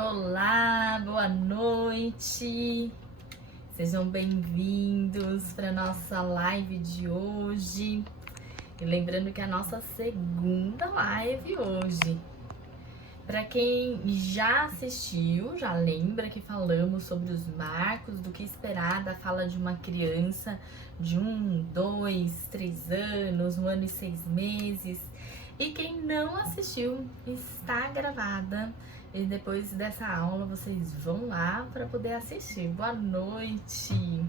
Olá, boa noite. Sejam bem-vindos para nossa live de hoje. E lembrando que é a nossa segunda live hoje. Para quem já assistiu, já lembra que falamos sobre os marcos do que esperar da fala de uma criança de 1, 2, 3 anos, 1 ano e 6 meses. E quem não assistiu, está gravada. E depois dessa aula vocês vão lá para poder assistir. Boa noite!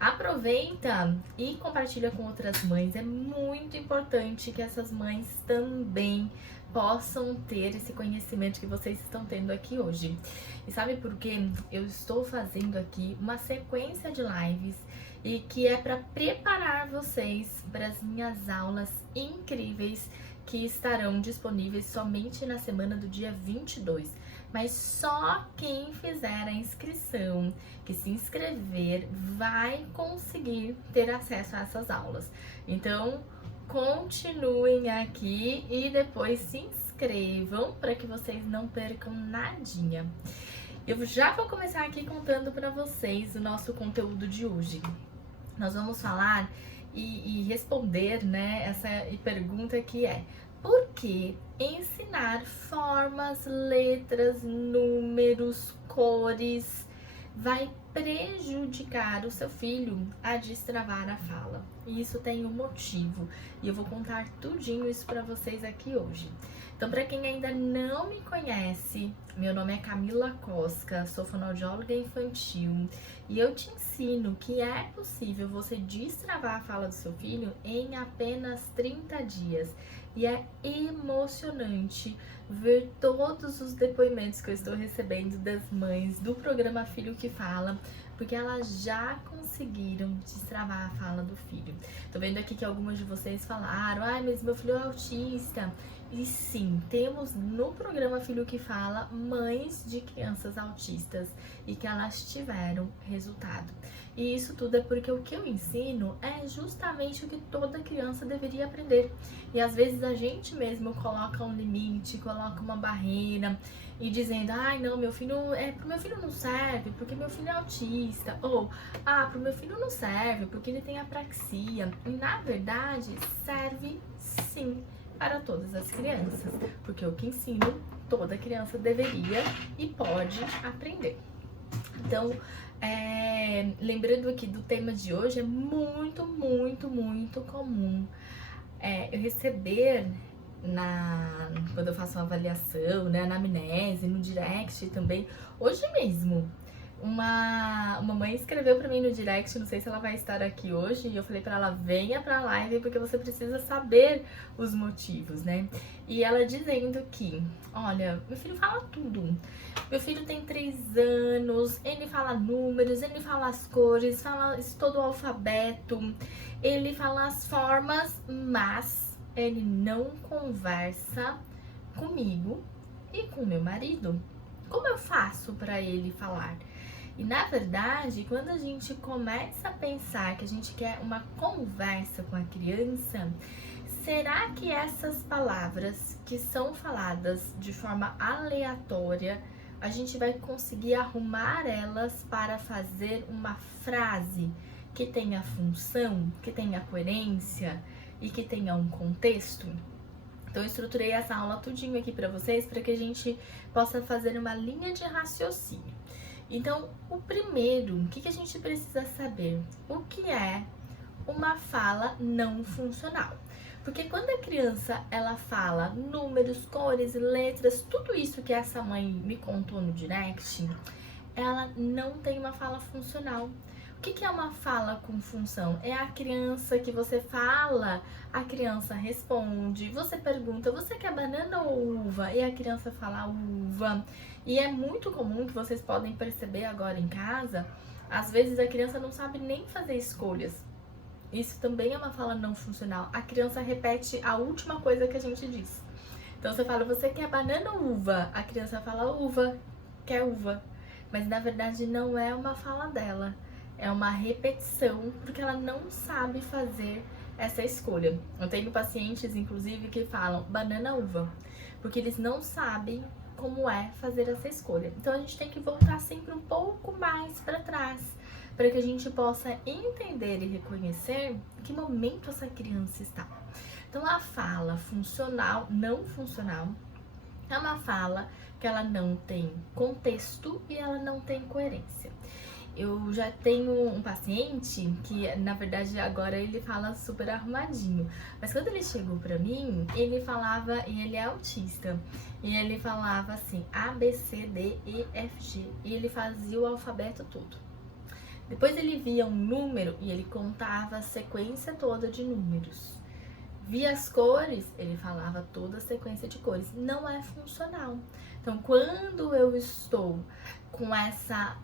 Aproveita e compartilha com outras mães. É muito importante que essas mães também possam ter esse conhecimento que vocês estão tendo aqui hoje. E sabe por quê? Eu estou fazendo aqui uma sequência de lives e que é para preparar vocês para as minhas aulas incríveis que estarão disponíveis somente na semana do dia 22. Mas só quem fizer a inscrição, que se inscrever, vai conseguir ter acesso a essas aulas. Então, continuem aqui e depois se inscrevam para que vocês não percam nadinha. Eu já vou começar aqui contando para vocês o nosso conteúdo de hoje. Nós vamos falar e responder, né, essa pergunta que é: por que ensinar formas, letras, números, cores vai prejudicar o seu filho a destravar a fala? E isso tem um motivo, e eu vou contar tudinho isso para vocês aqui hoje. Então, para quem ainda não me conhece, meu nome é Camila Cosca, sou fonoaudióloga infantil e eu te ensino que é possível você destravar a fala do seu filho em apenas 30 dias. E é emocionante ver todos os depoimentos que eu estou recebendo das mães do programa Filho que Fala, porque elas já conseguiram destravar a fala do filho. Tô vendo aqui que algumas de vocês falaram: ai, mas meu filho é autista. E sim, temos no programa Filho que Fala mães de crianças autistas e que elas tiveram resultado. E isso tudo é porque o que eu ensino é justamente o que toda criança deveria aprender. E às vezes a gente mesmo coloca um limite, coloca uma barreira e dizendo: ai, não, meu filho pro meu filho não serve porque meu filho é autista, ou pro meu filho não serve porque ele tem apraxia. E na verdade serve sim para todas as crianças, porque o que ensino toda criança deveria e pode aprender. Então, lembrando aqui do tema de hoje, é muito, muito, muito comum eu receber quando eu faço uma avaliação, né, na anamnese, no direct também. Hoje mesmo, uma mãe escreveu pra mim no direct, não sei se ela vai estar aqui hoje, e eu falei pra ela: venha pra live porque você precisa saber os motivos, né? E ela dizendo que: olha, meu filho fala tudo. Meu filho tem 3 anos, ele fala números, ele fala as cores, fala todo o alfabeto, ele fala as formas, mas ele não conversa comigo e com meu marido. Como eu faço pra ele falar? E na verdade, quando a gente começa a pensar que a gente quer uma conversa com a criança, será que essas palavras que são faladas de forma aleatória, a gente vai conseguir arrumar elas para fazer uma frase que tenha função, que tenha coerência e que tenha um contexto? Então eu estruturei essa aula tudinho aqui para vocês, para que a gente possa fazer uma linha de raciocínio. Então, o primeiro, o que a gente precisa saber? O que é uma fala não funcional? Porque quando a criança, ela fala números, cores, letras, tudo isso que essa mãe me contou no direct, ela não tem uma fala funcional. O que é uma fala com função? É a criança que você fala, a criança responde, você pergunta: você quer banana ou uva? E a criança fala uva. E é muito comum, que vocês podem perceber agora em casa, às vezes a criança não sabe nem fazer escolhas. Isso também é uma fala não funcional. A criança repete a última coisa que a gente diz. Então você fala: você quer banana ou uva? A criança fala uva, quer uva. Mas na verdade não é uma fala dela. É uma repetição, porque ela não sabe fazer essa escolha. Eu tenho pacientes, inclusive, que falam banana uva, porque eles não sabem como é fazer essa escolha. Então a gente tem que voltar sempre um pouco mais para trás, para que a gente possa entender e reconhecer em que momento essa criança está. Então a fala funcional, não funcional, é uma fala que ela não tem contexto e ela não tem coerência. Eu já tenho um paciente que, na verdade, agora ele fala super arrumadinho. Mas quando ele chegou pra mim, ele falava, e ele é autista, e ele falava assim, A, B, C, D, E, F, G. E ele fazia o alfabeto todo. Depois ele via um número e ele contava a sequência toda de números. Via as cores, ele falava toda a sequência de cores. Não é funcional. Então, quando eu estou com essa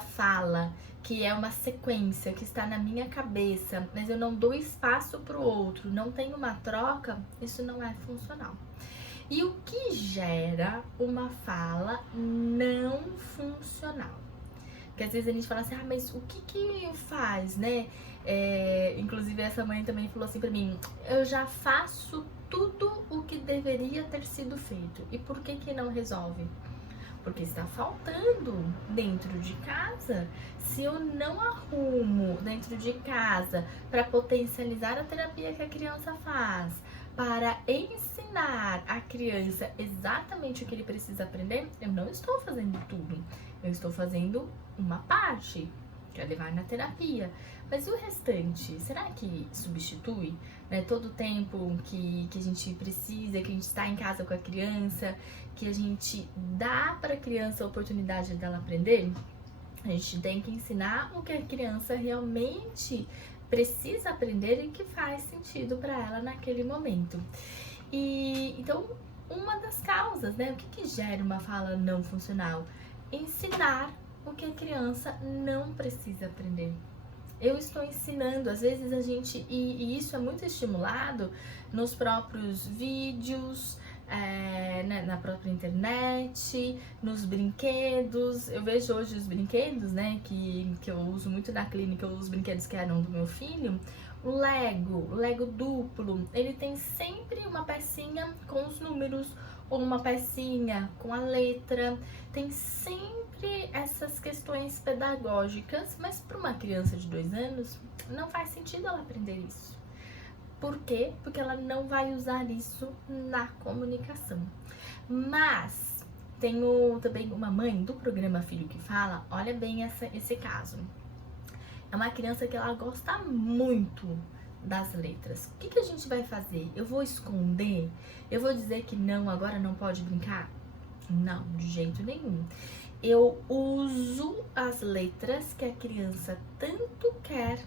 fala, que é uma sequência que está na minha cabeça, mas eu não dou espaço para o outro, não tem uma troca, isso não é funcional. E o que gera uma fala não funcional? Porque às vezes a gente fala assim, mas o que faz, né? Inclusive essa mãe também falou assim pra mim, eu já faço tudo o que deveria ter sido feito. E por que não resolve? Porque está faltando dentro de casa. Se eu não arrumo dentro de casa para potencializar a terapia que a criança faz, para ensinar a criança exatamente o que ele precisa aprender, eu não estou fazendo tudo. Eu estou fazendo uma parte, que é levar na terapia. Mas e o restante? Será que substitui, né, todo o tempo que a gente precisa, que a gente está em casa com a criança, que a gente dá para a criança a oportunidade dela aprender? A gente tem que ensinar o que a criança realmente precisa aprender e que faz sentido para ela naquele momento. E então, uma das causas, né, o que gera uma fala não funcional? Ensinar o que a criança não precisa aprender. Eu estou ensinando, às vezes a gente, e isso é muito estimulado nos próprios vídeos, na própria internet, nos brinquedos. Eu vejo hoje os brinquedos, né, que eu uso muito na clínica, os brinquedos que eram do meu filho. O Lego duplo, ele tem sempre uma pecinha com os números, ou uma pecinha com a letra, tem sempre essas questões pedagógicas, mas para uma criança de 2 anos, não faz sentido ela aprender isso. Por quê? Porque ela não vai usar isso na comunicação. Mas tenho também uma mãe do programa Filho que Fala, olha bem esse caso. É uma criança que ela gosta muito das letras. O que a gente vai fazer? Eu vou esconder? Eu vou dizer que não, agora não pode brincar? Não, de jeito nenhum. Eu uso as letras que a criança tanto quer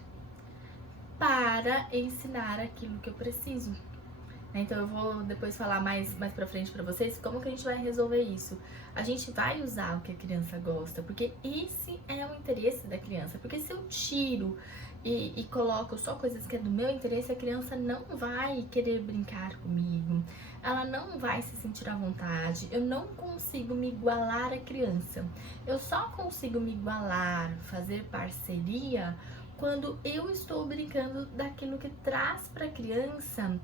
para ensinar aquilo que eu preciso. Então eu vou depois falar mais pra frente pra vocês como que a gente vai resolver isso. A gente vai usar o que a criança gosta, porque esse é o interesse da criança. Porque se eu tiro e coloco só coisas que é do meu interesse, a criança não vai querer brincar comigo, ela não vai se sentir à vontade, eu não consigo me igualar à criança. Eu só consigo me igualar, fazer parceria, quando eu estou brincando daquilo que traz para a criança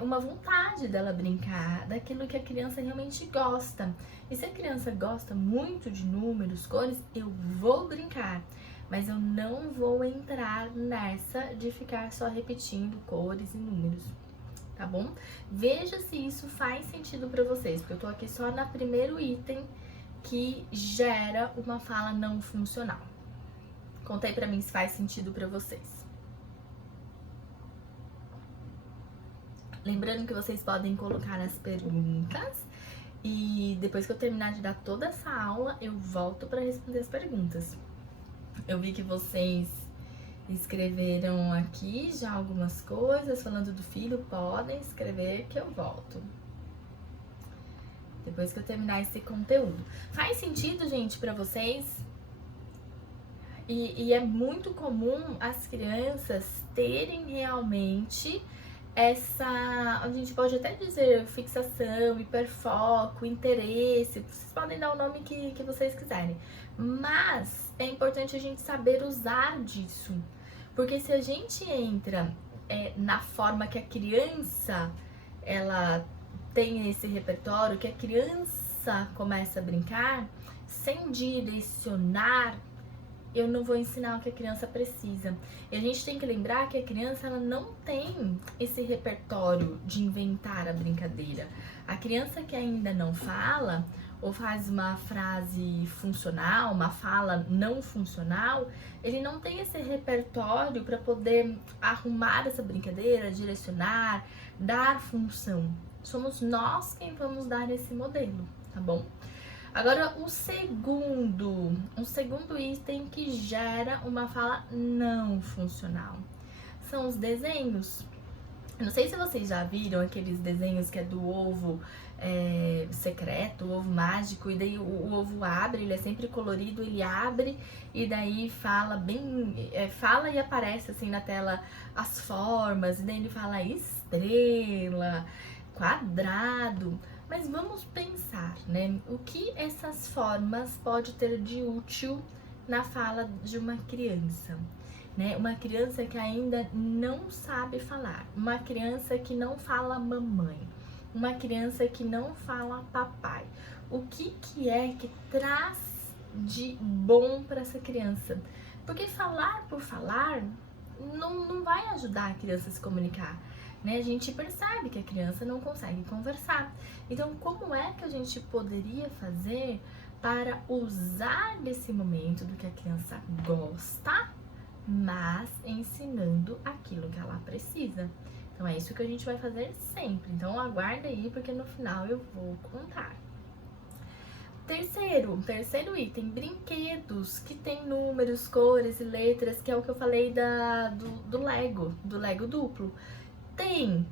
uma vontade dela brincar, daquilo que a criança realmente gosta. E se a criança gosta muito de números, cores, eu vou brincar, mas eu não vou entrar nessa de ficar só repetindo cores e números, tá bom? Veja se isso faz sentido para vocês, porque eu tô aqui só no primeiro item que gera uma fala não funcional. Conta aí pra mim se faz sentido pra vocês. Lembrando que vocês podem colocar as perguntas e depois que eu terminar de dar toda essa aula, eu volto pra responder as perguntas. Eu vi que vocês escreveram aqui já algumas coisas falando do filho, podem escrever que eu volto. Depois que eu terminar esse conteúdo. Faz sentido, gente, pra vocês? E é muito comum as crianças terem realmente essa, a gente pode até dizer fixação, hiperfoco, interesse, vocês podem dar o nome que vocês quiserem. Mas é importante a gente saber usar disso. Porque se a gente entra na forma que a criança, ela tem esse repertório, que a criança criança começa a brincar, sem direcionar, eu não vou ensinar o que a criança precisa. E a gente tem que lembrar que a criança, ela não tem esse repertório de inventar a brincadeira. A criança que ainda não fala, ou faz uma frase funcional, uma fala não funcional, ele não tem esse repertório para poder arrumar essa brincadeira, direcionar, dar função. Somos nós quem vamos dar esse modelo, tá bom? Agora, um segundo item que gera uma fala não funcional são os desenhos. Não sei se vocês já viram aqueles desenhos que é do ovo secreto, o ovo mágico, e daí o ovo abre, ele é sempre colorido, ele abre e daí fala fala e aparece assim na tela as formas, e daí ele fala estrela, quadrado. Mas vamos pensar, né? O que essas formas pode ter de útil na fala de uma criança, né? Uma criança que ainda não sabe falar, uma criança que não fala mamãe, uma criança que não fala papai. O que é que traz de bom para essa criança? Porque falar por falar não vai ajudar a criança a se comunicar, né? A gente percebe que a criança não consegue conversar. Então, como é que a gente poderia fazer para usar desse momento do que a criança gosta, mas ensinando aquilo que ela precisa? Então, é isso que a gente vai fazer sempre. Então, aguarda aí, porque no final eu vou contar. Terceiro item, brinquedos que tem números, cores e letras, que é o que eu falei do Lego duplo. Tem,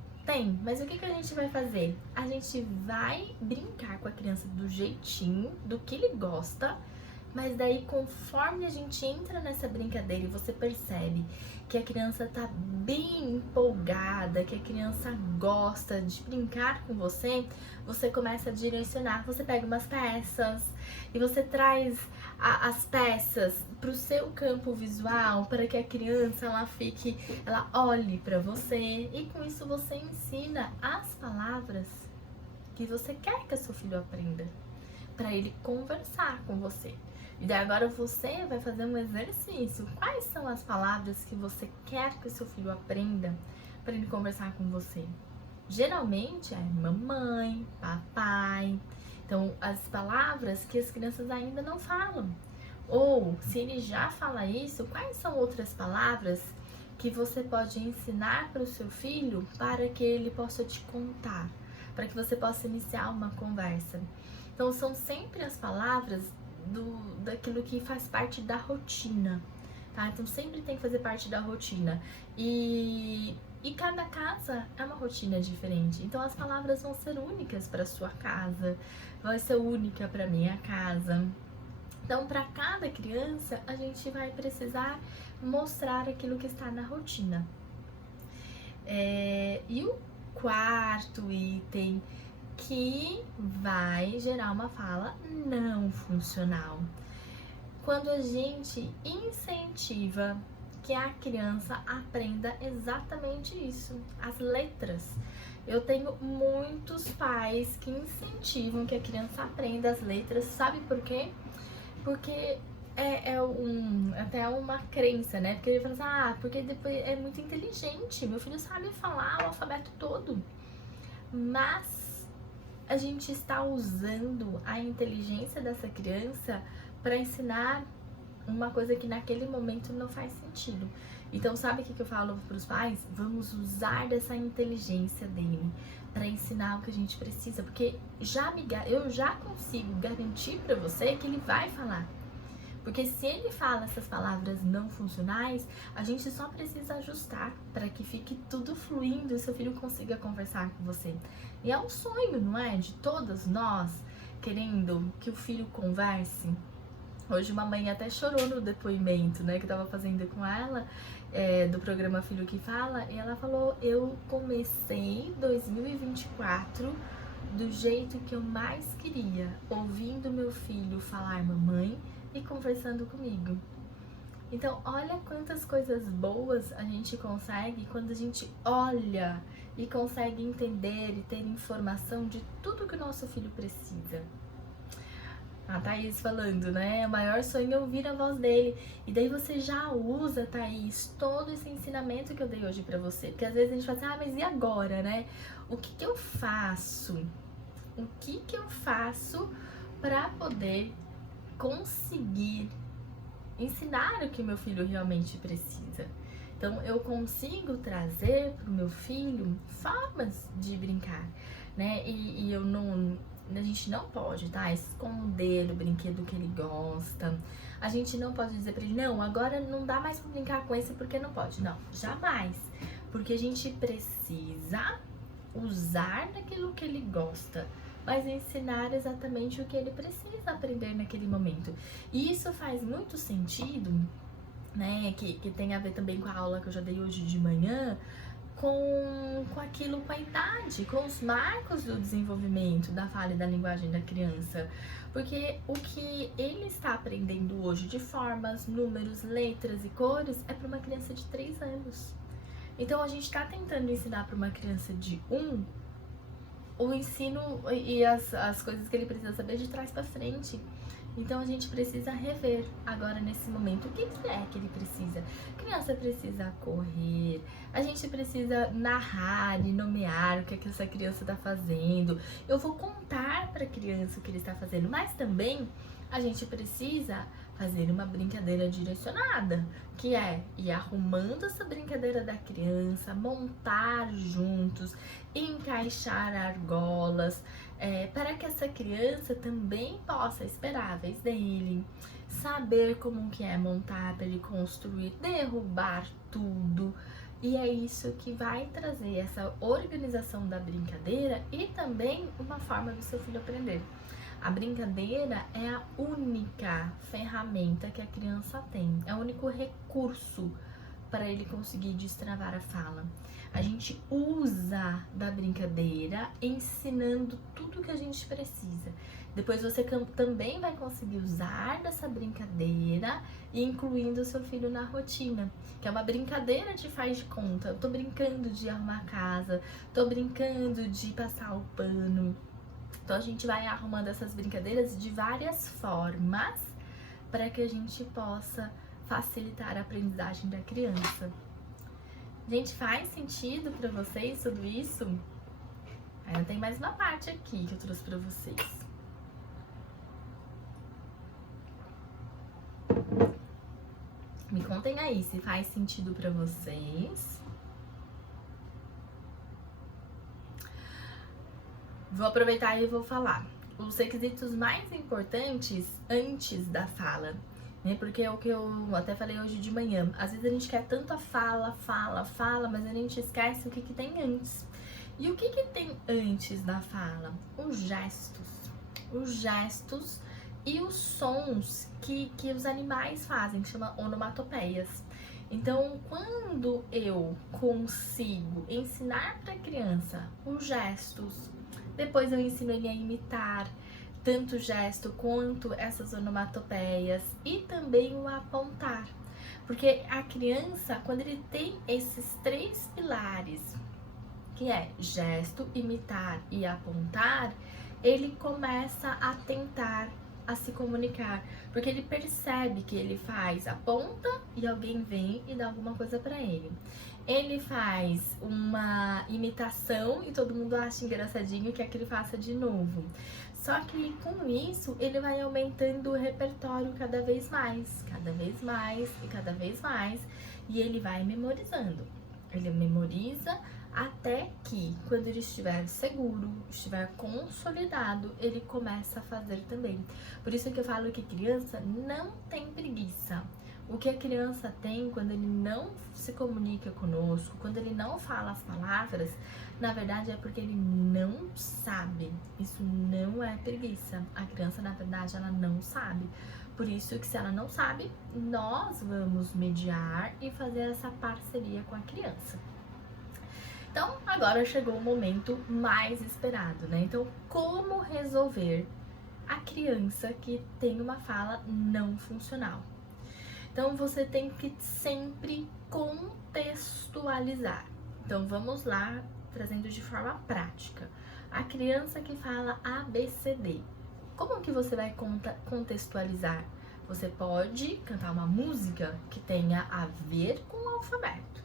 mas o que a gente vai fazer? A gente vai brincar com a criança do jeitinho, do que ele gosta, mas daí conforme a gente entra nessa brincadeira e você percebe que a criança tá bem empolgada, que a criança gosta de brincar com você, você começa a direcionar. Você pega umas peças e você traz as peças para o seu campo visual, para que a criança ela olhe para você, e com isso você ensina as palavras que você quer que o seu filho aprenda, para ele conversar com você. E daí agora você vai fazer um exercício. Quais são as palavras que você quer que o seu filho aprenda para ele conversar com você? Geralmente é mamãe, papai. Então, as palavras que as crianças ainda não falam. Ou, se ele já fala isso, quais são outras palavras que você pode ensinar para o seu filho para que ele possa te contar, para que você possa iniciar uma conversa? Então, são sempre as palavras daquilo que faz parte da rotina, tá? Então, sempre tem que fazer parte da rotina. E cada casa é uma rotina diferente. Então, as palavras vão ser únicas para sua casa, vai ser única para minha casa. Então, para cada criança, a gente vai precisar mostrar aquilo que está na rotina. E o quarto item que vai gerar uma fala não funcional. Quando a gente incentiva que a criança aprenda exatamente isso, as letras. Eu tenho muitos pais que incentivam que a criança aprenda as letras, sabe por quê? Porque até uma crença, né? Porque ele fala assim, porque depois é muito inteligente, meu filho sabe falar o alfabeto todo. Mas a gente está usando a inteligência dessa criança para ensinar uma coisa que naquele momento não faz sentido. Então, sabe o que eu falo para os pais? Vamos usar dessa inteligência dele para ensinar o que a gente precisa, porque eu já consigo garantir para você que ele vai falar. Porque se ele fala essas palavras não funcionais, a gente só precisa ajustar para que fique tudo fluindo e seu filho consiga conversar com você. E é um sonho, não é? De todas nós, querendo que o filho converse. Hoje uma mãe até chorou no depoimento, né, que eu tava fazendo com ela, do programa Filho que Fala, e ela falou, eu comecei 2024 do jeito que eu mais queria, ouvindo meu filho falar mamãe e conversando comigo. Então, olha quantas coisas boas a gente consegue quando a gente olha e consegue entender e ter informação de tudo que o nosso filho precisa. A Thaís falando, né? O maior sonho é ouvir a voz dele. E daí você já usa, Thaís, todo esse ensinamento que eu dei hoje pra você. Porque às vezes a gente fala assim, mas e agora, né? O que que eu faço? O que que eu faço pra poder conseguir ensinar o que meu filho realmente precisa? Então, eu consigo trazer pro meu filho formas de brincar, né? E eu não... A gente não pode, tá? Esconder o brinquedo que ele gosta. A gente não pode dizer pra ele, não, agora não dá mais pra brincar com esse porque não pode. Não, jamais. Porque a gente precisa usar daquilo que ele gosta, mas ensinar exatamente o que ele precisa aprender naquele momento. E isso faz muito sentido, né? Que tem a ver também com a aula que eu já dei hoje de manhã, com aquilo, com a idade, com os marcos do desenvolvimento da fala e da linguagem da criança. Porque o que ele está aprendendo hoje de formas, números, letras e cores é para uma criança de 3 anos. Então a gente está tentando ensinar para uma criança de 1 o ensino e as coisas que ele precisa saber de trás para frente. Então a gente precisa rever agora nesse momento o que é que ele precisa. A criança precisa correr, a gente precisa narrar e nomear o que é que essa criança está fazendo. Eu vou contar para a criança o que ele está fazendo, mas também a gente precisa fazer uma brincadeira direcionada, que é ir arrumando essa brincadeira da criança, montar juntos, encaixar argolas, para que essa criança também possa esperar a vez dele, saber como que é montar para ele construir, derrubar tudo. E é isso que vai trazer essa organização da brincadeira e também uma forma do seu filho aprender. A brincadeira é a única ferramenta que a criança tem, é o único recurso para ele conseguir destravar a fala. A gente usa da brincadeira ensinando tudo que a gente precisa. Depois você também vai conseguir usar dessa brincadeira, incluindo o seu filho na rotina, que é uma brincadeira de faz de conta. Eu tô brincando de arrumar a casa, tô brincando de passar o pano. Então a gente vai arrumando essas brincadeiras de várias formas para que a gente possa facilitar a aprendizagem da criança. Gente, faz sentido para vocês tudo isso? Aí tem mais uma parte aqui que eu trouxe para vocês. Me contem aí se faz sentido para vocês. Vou aproveitar e vou falar os requisitos mais importantes antes da fala, né? Porque é o que eu até falei hoje de manhã. Às vezes a gente quer tanto a fala, mas a gente esquece o que tem antes. E o que tem antes da fala? Os gestos. Os gestos e os sons que os animais fazem, que chama onomatopeias. Então, quando eu consigo ensinar para a criança os gestos, depois eu ensino ele a imitar tanto o gesto quanto essas onomatopeias e também o apontar. Porque a criança, quando ele tem esses 3 pilares, que é gesto, imitar e apontar, ele começa a tentar a se comunicar, porque ele percebe que ele faz, aponta e alguém vem e dá alguma coisa para ele. Ele faz uma imitação e todo mundo acha engraçadinho e quer que ele faça de novo. Só que com isso ele vai aumentando o repertório cada vez mais e cada vez mais, e ele vai memorizando. Ele memoriza até que, quando ele estiver seguro, estiver consolidado, ele começa a fazer também. Por isso que eu falo que criança não tem preguiça. O que a criança tem quando ele não se comunica conosco, quando ele não fala as palavras, na verdade é porque ele não sabe. Isso não é preguiça. A criança, na verdade, ela não sabe. Por isso que, se ela não sabe, nós vamos mediar e fazer essa parceria com a criança. Então, agora chegou o momento mais esperado, né? Então, como resolver a criança que tem uma fala não funcional? Então, você tem que sempre contextualizar. Então, vamos lá, trazendo de forma prática. A criança que fala ABCD. Como que você vai contextualizar? Você pode cantar uma música que tenha a ver com o alfabeto.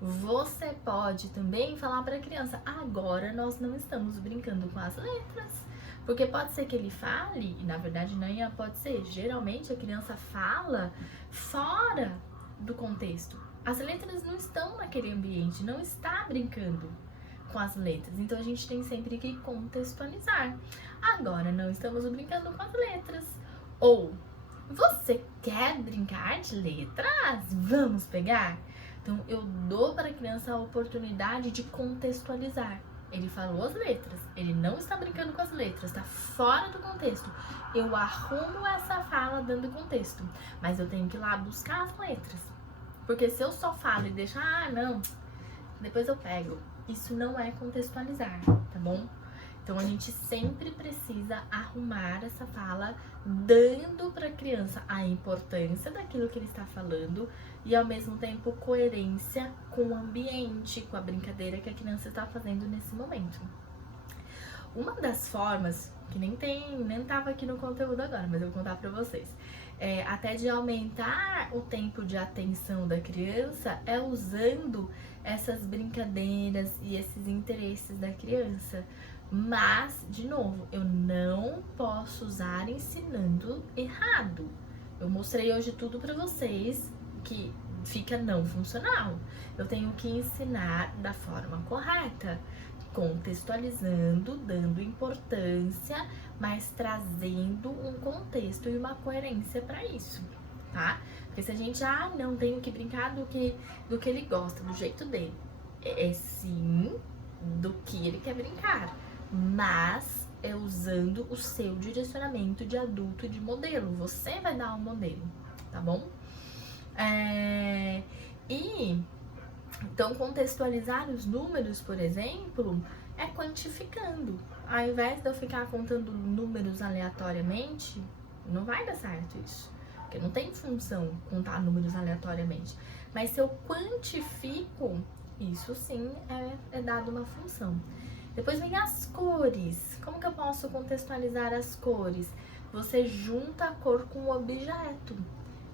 Você pode também falar para a criança, agora nós não estamos brincando com as letras. Porque pode ser que ele fale, e na verdade não pode ser, geralmente a criança fala fora do contexto. As letras não estão naquele ambiente, não está brincando com as letras. Então a gente tem sempre que contextualizar. Agora não estamos brincando com as letras. Ou, você quer brincar de letras? Vamos pegar? Então, eu dou para a criança a oportunidade de contextualizar. Ele falou as letras, ele não está brincando com as letras, está fora do contexto. Eu arrumo essa fala dando contexto, mas eu tenho que ir lá buscar as letras. Porque se eu só falo e deixo, não, depois eu pego. Isso não é contextualizar, tá bom? Então, a gente sempre precisa arrumar essa fala, dando para a criança a importância daquilo que ele está falando e, ao mesmo tempo, coerência com o ambiente, com a brincadeira que a criança está fazendo nesse momento. Uma das formas, que nem estava aqui no conteúdo agora, mas eu vou contar para vocês, até de aumentar o tempo de atenção da criança, é usando essas brincadeiras e esses interesses da criança. Mas, de novo, eu não posso usar ensinando errado. Eu mostrei hoje tudo pra vocês que fica não funcional. Eu tenho que ensinar da forma correta, contextualizando, dando importância, mas trazendo um contexto e uma coerência pra isso, tá? Porque se a gente, não tenho que brincar do que ele gosta, do jeito dele. É sim do que ele quer brincar, mas é usando o seu direcionamento de adulto e de modelo. Você vai dar um modelo, tá bom? Então, contextualizar os números, por exemplo, é quantificando. Ao invés de eu ficar contando números aleatoriamente, não vai dar certo isso. Porque não tem função contar números aleatoriamente. Mas se eu quantifico, isso sim é dado uma função. Depois vem as cores. Como que eu posso contextualizar as cores? Você junta a cor com o objeto.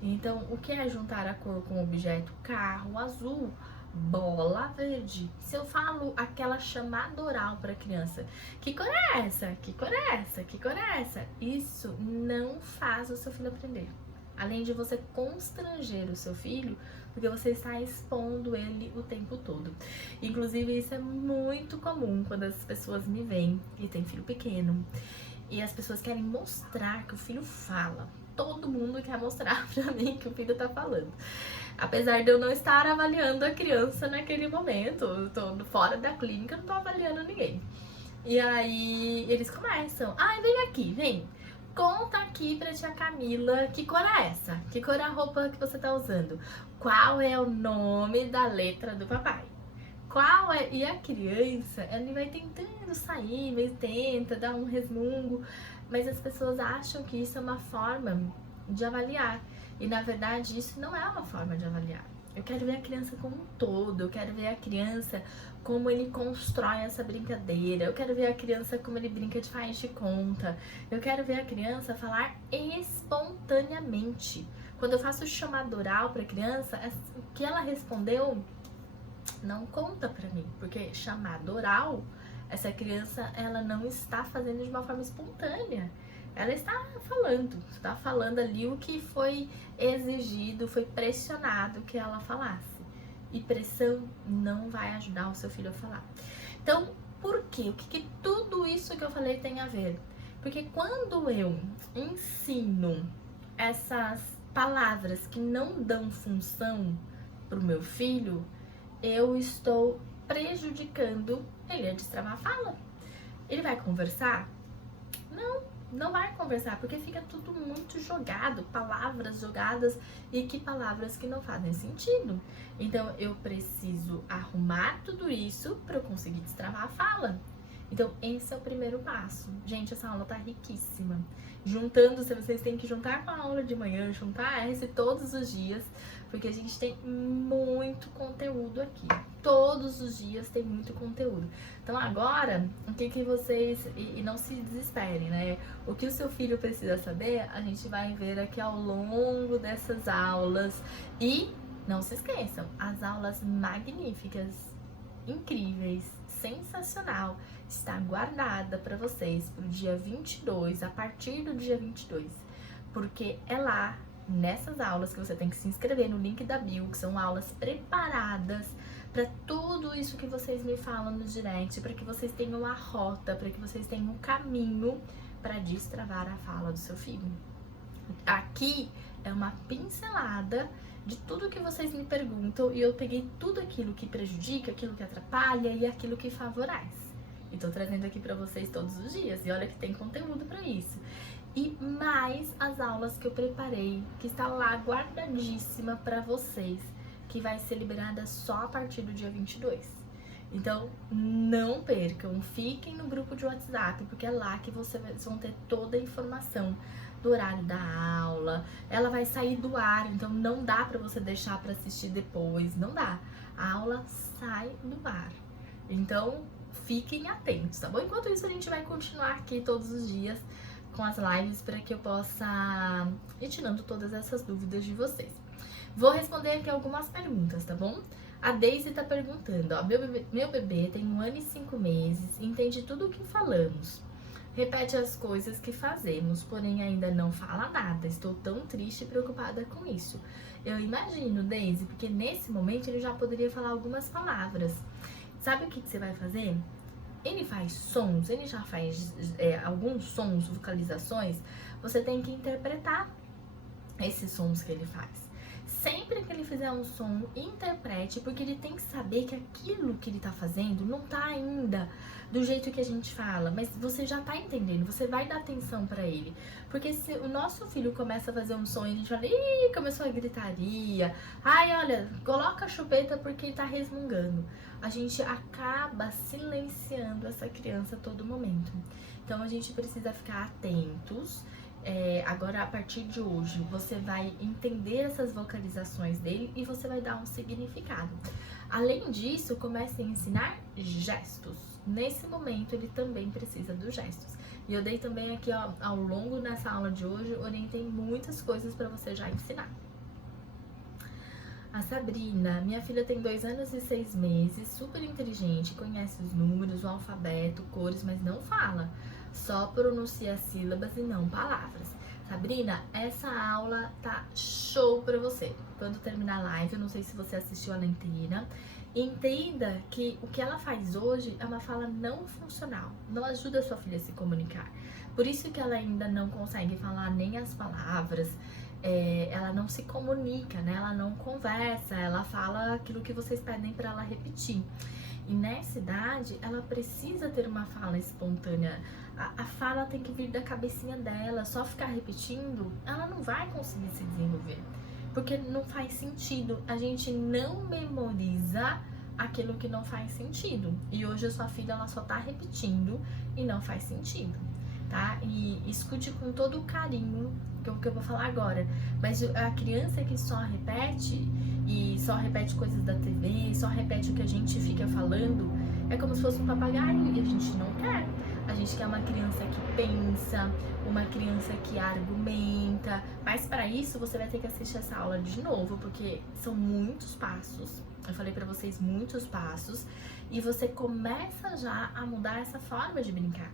Então, o que é juntar a cor com o objeto? Carro azul, bola verde. Se eu falo aquela chamada oral para a criança, que cor é essa? Que cor é essa? Que cor é essa? Isso não faz o seu filho aprender. Além de você constranger o seu filho, porque você está expondo ele o tempo todo. Inclusive, isso é muito comum quando as pessoas me veem e tem filho pequeno. E as pessoas querem mostrar que o filho fala. Todo mundo quer mostrar pra mim que o filho tá falando. Apesar de eu não estar avaliando a criança naquele momento, eu tô fora da clínica, não tô avaliando ninguém. E aí, eles começam. Vem aqui, vem. Conta aqui pra tia Camila, que cor é essa? Que cor é a roupa que você tá usando? Qual é o nome da letra do papai? E a criança, ela vai tentando sair, mas tenta, dá um resmungo, mas as pessoas acham que isso é uma forma de avaliar. E na verdade isso não é uma forma de avaliar. Eu quero ver a criança como um todo, eu quero ver a criança como ele constrói essa brincadeira, eu quero ver a criança como ele brinca de faz de conta, eu quero ver a criança falar espontaneamente. Quando eu faço o chamado oral para a criança, o que ela respondeu não conta para mim, porque chamado oral, essa criança ela não está fazendo de uma forma espontânea. Ela está falando ali o que foi exigido, foi pressionado que ela falasse. E pressão não vai ajudar o seu filho a falar. Então, por quê? O que tudo isso que eu falei tem a ver? Porque quando eu ensino essas palavras que não dão função para o meu filho, eu estou prejudicando ele a destravar a fala. Ele vai conversar? Não vai conversar, porque fica tudo muito jogado, palavras jogadas e que palavras que não fazem sentido. Então, eu preciso arrumar tudo isso para eu conseguir destravar a fala. Então, esse é o primeiro passo. Gente, essa aula tá riquíssima. Juntando, se vocês têm que juntar com a aula de manhã, juntar essa todos os dias, porque a gente tem muito conteúdo aqui. Todos os dias tem muito conteúdo. Então agora, o que vocês... E não se desesperem, né? O que o seu filho precisa saber, a gente vai ver aqui ao longo dessas aulas. E não se esqueçam, as aulas magníficas, incríveis, sensacional, está guardada para vocês pro dia 22, a partir do dia 22, porque é lá, nessas aulas, que você tem que se inscrever no link da bio, que são aulas preparadas para tudo isso que vocês me falam no direct, para que vocês tenham a rota, para que vocês tenham o caminho para destravar a fala do seu filho. Aqui é uma pincelada de tudo que vocês me perguntam e eu peguei tudo aquilo que prejudica, aquilo que atrapalha e aquilo que favorece. E tô trazendo aqui pra vocês todos os dias. E olha que tem conteúdo pra isso. E mais as aulas que eu preparei, que está lá guardadíssima pra vocês, que vai ser liberada só a partir do dia 22. Então, não percam, fiquem no grupo de WhatsApp, porque é lá que vocês vão ter toda a informação do horário da aula. Ela vai sair do ar, então não dá pra você deixar pra assistir depois, não dá. A aula sai do ar. Então, fiquem atentos, tá bom? Enquanto isso, a gente vai continuar aqui todos os dias com as lives para que eu possa ir tirando todas essas dúvidas de vocês. Vou responder aqui algumas perguntas, tá bom? A Daisy tá perguntando, ó, meu bebê tem 1 ano e 5 meses, entende tudo o que falamos, repete as coisas que fazemos, porém ainda não fala nada, estou tão triste e preocupada com isso. Eu imagino, Daisy, porque nesse momento ele já poderia falar algumas palavras. Sabe o que você vai fazer? Ele faz sons, ele já faz alguns sons, vocalizações. Você tem que interpretar esses sons que ele faz. Sempre que ele fizer um som, interprete, porque ele tem que saber que aquilo que ele tá fazendo não tá ainda do jeito que a gente fala, mas você já tá entendendo, você vai dar atenção pra ele. Porque se o nosso filho começa a fazer um som e a gente fala, ih, começou a gritaria, ai, olha, coloca a chupeta porque ele tá resmungando. A gente acaba silenciando essa criança a todo momento. Então a gente precisa ficar atentos. Agora, a partir de hoje, você vai entender essas vocalizações dele e você vai dar um significado. Além disso, comece a ensinar gestos. Nesse momento, ele também precisa dos gestos. E eu dei também aqui, ó, ao longo dessa aula de hoje, orientei muitas coisas para você já ensinar. A Sabrina, minha filha tem 2 anos e 6 meses, super inteligente, conhece os números, o alfabeto, cores, mas não fala. Só pronuncia sílabas e não palavras. Sabrina, essa aula tá show pra você. Quando terminar a live, eu não sei se você assistiu ela inteira, entenda que o que ela faz hoje é uma fala não funcional. Não ajuda a sua filha a se comunicar. Por isso que ela ainda não consegue falar nem as palavras, ela não se comunica, né? Ela não conversa, ela fala aquilo que vocês pedem pra ela repetir. E nessa idade, ela precisa ter uma fala espontânea. A fala tem que vir da cabecinha dela. Só ficar repetindo, ela não vai conseguir se desenvolver. Porque não faz sentido. A gente não memoriza aquilo que não faz sentido. E hoje a sua filha, ela só tá repetindo e não faz sentido, tá? E escute com todo o carinho que eu vou falar agora. Mas a criança que só repete e só repete coisas da TV, só repete o que a gente fica falando, é como se fosse um papagaio e a gente não quer. A gente quer uma criança que pensa, uma criança que argumenta, mas para isso você vai ter que assistir essa aula de novo, porque são muitos passos. Eu falei para vocês muitos passos e você começa já a mudar essa forma de brincar.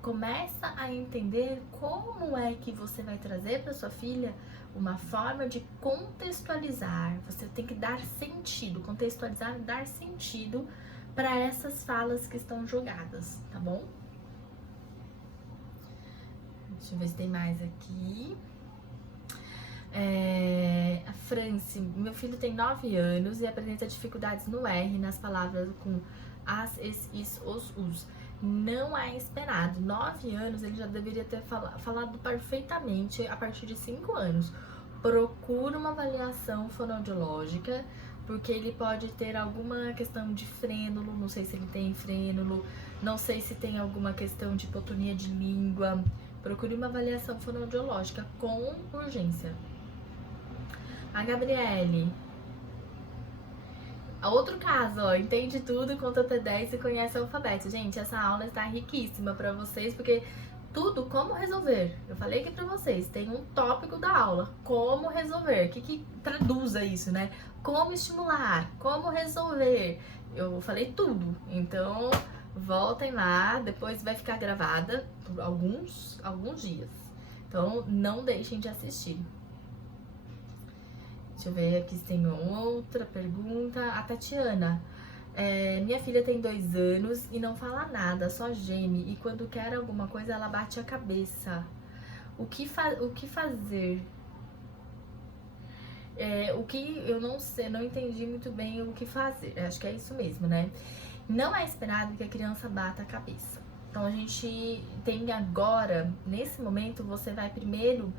Começa a entender como é que você vai trazer para sua filha uma forma de contextualizar. Você tem que dar sentido, contextualizar, dar sentido para essas falas que estão jogadas, tá bom? Deixa eu ver se tem mais aqui. A Franci, meu filho tem 9 anos e apresenta dificuldades no R nas palavras com as, es, is, os. Não é esperado. 9 anos ele já deveria ter falado perfeitamente a partir de 5 anos. Procura uma avaliação fonoaudiológica porque ele pode ter alguma questão de frênulo, não sei se ele tem frênulo, não sei se tem alguma questão de hipotonia de língua. Procure uma avaliação fonoaudiológica com urgência. A Gabriele. Outro caso, ó, entende tudo, conta até 10 e conhece o alfabeto. Gente, essa aula está riquíssima pra vocês, porque tudo, como resolver. Eu falei aqui pra vocês, tem um tópico da aula, como resolver. O que traduza isso, né? Como estimular, como resolver. Eu falei tudo, então voltem lá, depois vai ficar gravada por alguns dias. Então não deixem de assistir. Deixa eu ver aqui se tem outra pergunta. A Tatiana. Minha filha tem 2 anos e não fala nada, só geme. E quando quer alguma coisa, ela bate a cabeça. O que fazer? O que eu não sei, não entendi muito bem o que fazer. Acho que é isso mesmo, né? Não é esperado que a criança bata a cabeça. Então a gente tem agora, nesse momento, você vai primeiro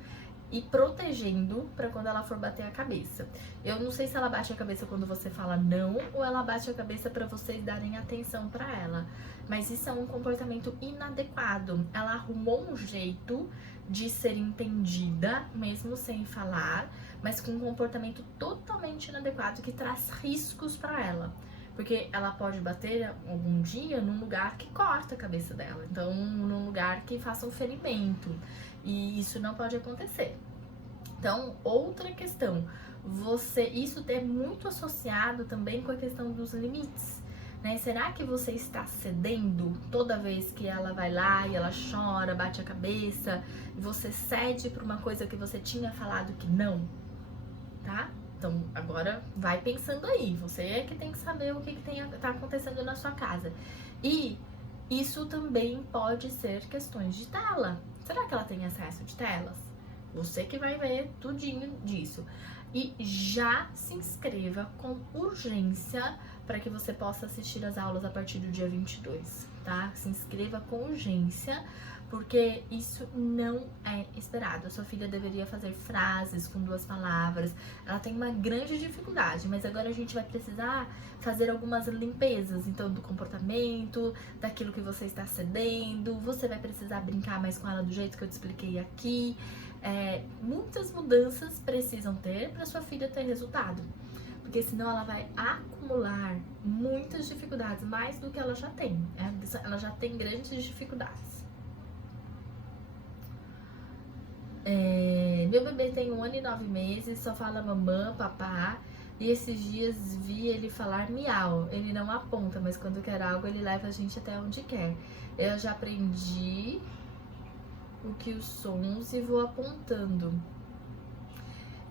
e protegendo para quando ela for bater a cabeça. Eu não sei se ela bate a cabeça quando você fala não ou ela bate a cabeça para vocês darem atenção para ela. Mas isso é um comportamento inadequado. Ela arrumou um jeito de ser entendida, mesmo sem falar, mas com um comportamento totalmente inadequado que traz riscos para ela. Porque ela pode bater algum dia num lugar que corta a cabeça dela. Então, num lugar que faça um ferimento. E isso não pode acontecer. Então, outra questão, isso é muito associado também com a questão dos limites, né? Será que você está cedendo toda vez que ela vai lá e ela chora, bate a cabeça, e você cede para uma coisa que você tinha falado que não, tá? Então, agora vai pensando aí, você é que tem que saber o que tá acontecendo na sua casa. E isso também pode ser questões de tela. Será que ela tem acesso de telas? Você que vai ver tudinho disso. E já se inscreva com urgência para que você possa assistir as aulas a partir do dia 22, tá? Se inscreva com urgência, porque isso não é esperado. A sua filha deveria fazer frases com 2 palavras. Ela tem uma grande dificuldade, mas agora a gente vai precisar fazer algumas limpezas, então, do comportamento, daquilo que você está cedendo. Você vai precisar brincar mais com ela do jeito que eu te expliquei aqui. Muitas mudanças precisam ter para sua filha ter resultado, porque senão ela vai acumular muitas dificuldades, mais do que ela já tem. Ela já tem grandes dificuldades. Meu bebê tem 1 ano e 9 meses, só fala mamã, papá, e esses dias vi ele falar miau. Ele não aponta, mas quando quer algo ele leva a gente até onde quer. Eu já aprendi o que os sons e vou apontando.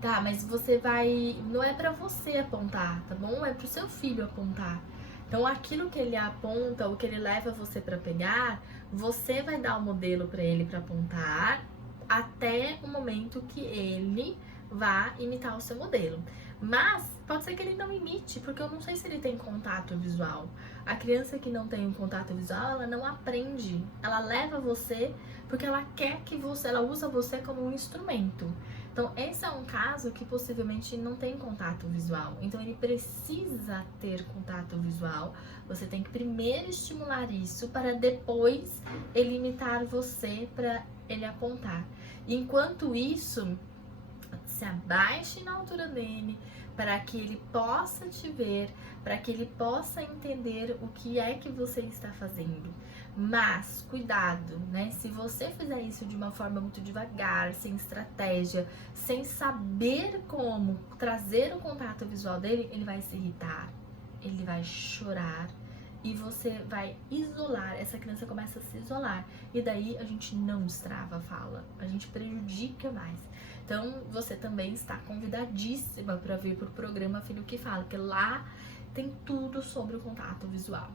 Tá, mas você vai... Não é pra você apontar, tá bom? É pro seu filho apontar. Então, aquilo que ele aponta, o que ele leva você pra pegar, você vai dar o modelo pra ele pra apontar até o momento que ele vá imitar o seu modelo. Mas pode ser que ele não imite, porque eu não sei se ele tem contato visual. A criança que não tem um contato visual, ela não aprende. Ela leva você porque ela quer que você, ela usa você como um instrumento. Então, esse é um caso que possivelmente não tem contato visual. Então, ele precisa ter contato visual. Você tem que primeiro estimular isso para depois ele imitar você para ele apontar. Enquanto isso, se abaixe na altura dele, para que ele possa te ver, para que ele possa entender o que é que você está fazendo. Mas, cuidado, né? Se você fizer isso de uma forma muito devagar, sem estratégia, sem saber como trazer o contato visual dele, ele vai se irritar, ele vai chorar e você vai isolar, essa criança começa a se isolar. E daí a gente não destrava a fala, a gente prejudica mais. Então, você também está convidadíssima para vir para o programa Filho que Fala, que lá tem tudo sobre o contato visual.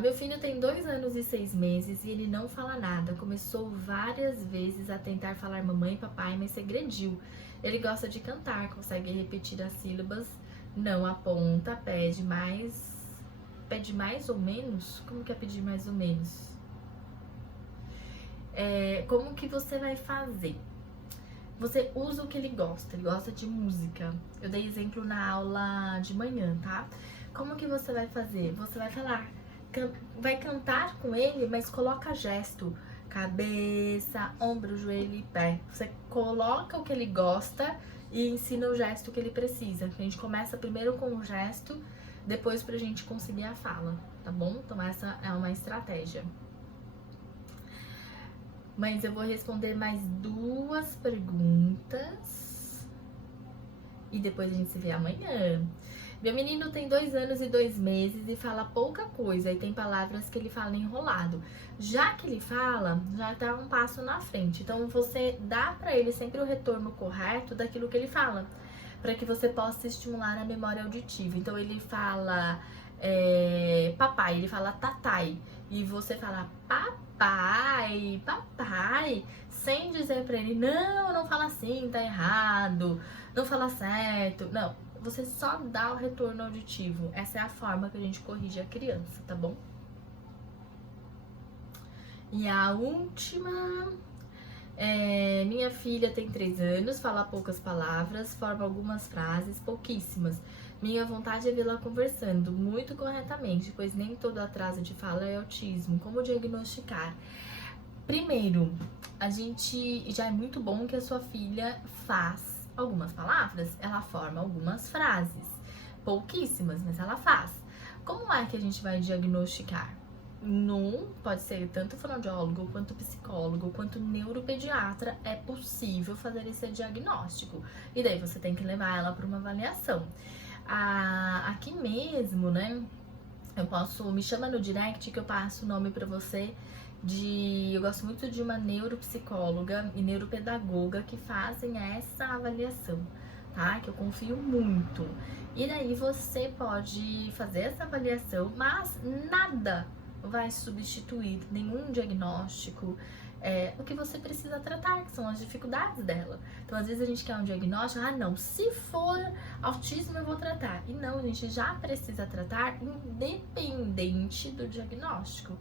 Meu filho tem 2 anos e 6 meses e ele não fala nada. Começou várias vezes a tentar falar mamãe e papai, mas regrediu. Ele gosta de cantar, consegue repetir as sílabas, não aponta, pede mais ou menos? Como que é pedir mais ou menos? Como que você vai fazer? você usa o que ele gosta de música. Eu dei exemplo na aula de manhã, tá? Como que você vai fazer? Você vai falar, vai cantar com ele, mas coloca gesto. Cabeça, ombro, joelho e pé. Você coloca o que ele gosta e ensina o gesto que ele precisa. A gente começa primeiro com o gesto, depois pra gente conseguir a fala, tá bom? Então essa é uma estratégia. Mas eu vou responder mais 2 perguntas e depois a gente se vê amanhã. Meu menino tem 2 anos e 2 meses e fala pouca coisa e tem palavras que ele fala enrolado. Já que ele fala, já tá um passo na frente. Então você dá pra ele sempre o retorno correto daquilo que ele fala, para que você possa estimular a memória auditiva. Então ele fala papai, ele fala tatai e você fala papai, papai, sem dizer pra ele não fala assim, tá errado, não fala certo, não. Você só dá o retorno auditivo. Essa é a forma que a gente corrige a criança, tá bom? E a última... minha filha tem 3 anos, fala poucas palavras, forma algumas frases, pouquíssimas. Minha vontade é vê-la conversando muito corretamente, pois nem todo atraso de fala é autismo. Como diagnosticar? Primeiro, a gente já é muito bom que a sua filha faz algumas palavras, ela forma algumas frases, pouquíssimas, mas ela faz. Como é que a gente vai diagnosticar? Pode ser tanto fonoaudiólogo, quanto psicólogo, quanto neuropediatra, é possível fazer esse diagnóstico. E daí você tem que levar ela para uma avaliação. Aqui mesmo, né, me chama no direct que eu passo o nome para você eu gosto muito de uma neuropsicóloga e neuropedagoga que fazem essa avaliação, tá? Que eu confio muito. E daí você pode fazer essa avaliação, mas nada vai substituir nenhum diagnóstico, o que você precisa tratar, que são as dificuldades dela. Então, às vezes a gente quer um diagnóstico, não, se for autismo eu vou tratar. E não, a gente já precisa tratar independente do diagnóstico.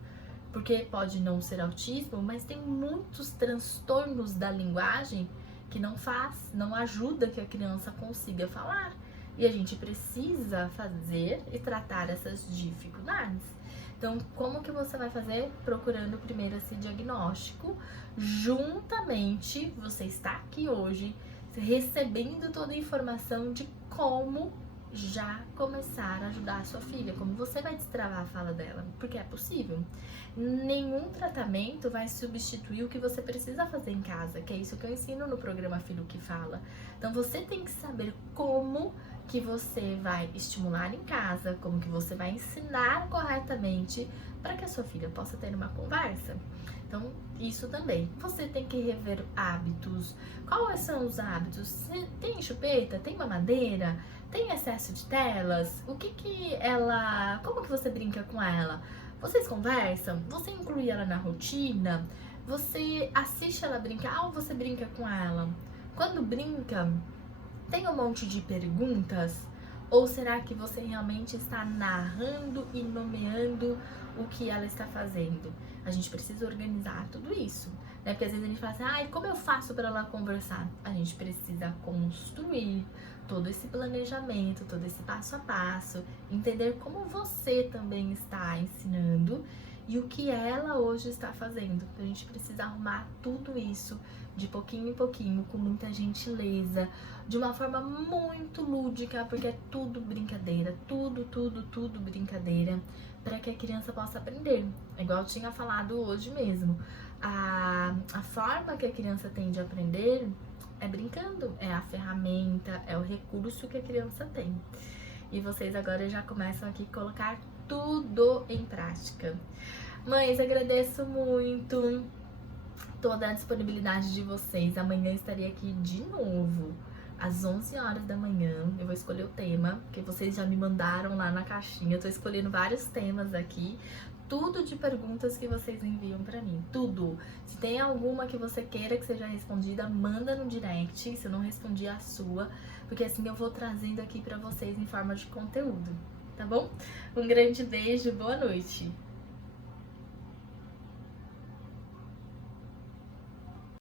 Porque pode não ser autismo, mas tem muitos transtornos da linguagem que não ajuda que a criança consiga falar. E a gente precisa fazer e tratar essas dificuldades. Então, como que você vai fazer? Procurando primeiro esse diagnóstico. Juntamente, você está aqui hoje recebendo toda a informação de como já começar a ajudar a sua filha, como você vai destravar a fala dela, porque é possível. Nenhum tratamento vai substituir o que você precisa fazer em casa, que é isso que eu ensino no programa Filho que Fala. Então você tem que saber como que você vai estimular em casa, como que você vai ensinar corretamente para que a sua filha possa ter uma conversa. Então, isso também. Você tem que rever hábitos. Quais são os hábitos? Tem chupeta? Tem mamadeira? Tem excesso de telas? Como que você brinca com ela? Vocês conversam? Você inclui ela na rotina? Você assiste ela brincar ou você brinca com ela? Quando brinca, tem um monte de perguntas? Ou será que você realmente está narrando e nomeando o que ela está fazendo? A gente precisa organizar tudo isso, né? Porque às vezes a gente fala assim, como eu faço para ela conversar? A gente precisa construir todo esse planejamento, todo esse passo a passo, entender como você também está ensinando e o que ela hoje está fazendo. A gente precisa arrumar tudo isso de pouquinho em pouquinho, com muita gentileza, de uma forma muito lúdica, porque é tudo brincadeira, tudo brincadeira, para que a criança possa aprender. Igual eu tinha falado hoje mesmo, a forma que a criança tem de aprender é brincando, é a ferramenta, é o recurso que a criança tem. E vocês agora já começam aqui a colocar tudo em prática. Mães, agradeço muito toda a disponibilidade de vocês. Amanhã estarei aqui de novo, às 11 horas da manhã. Eu vou escolher o tema, porque vocês já me mandaram lá na caixinha. Eu tô escolhendo vários temas aqui. Tudo de perguntas que vocês enviam pra mim, tudo. Se tem alguma que você queira que seja respondida, manda no direct, se eu não respondi a sua, porque assim eu vou trazendo aqui pra vocês em forma de conteúdo, tá bom? Um grande beijo, boa noite!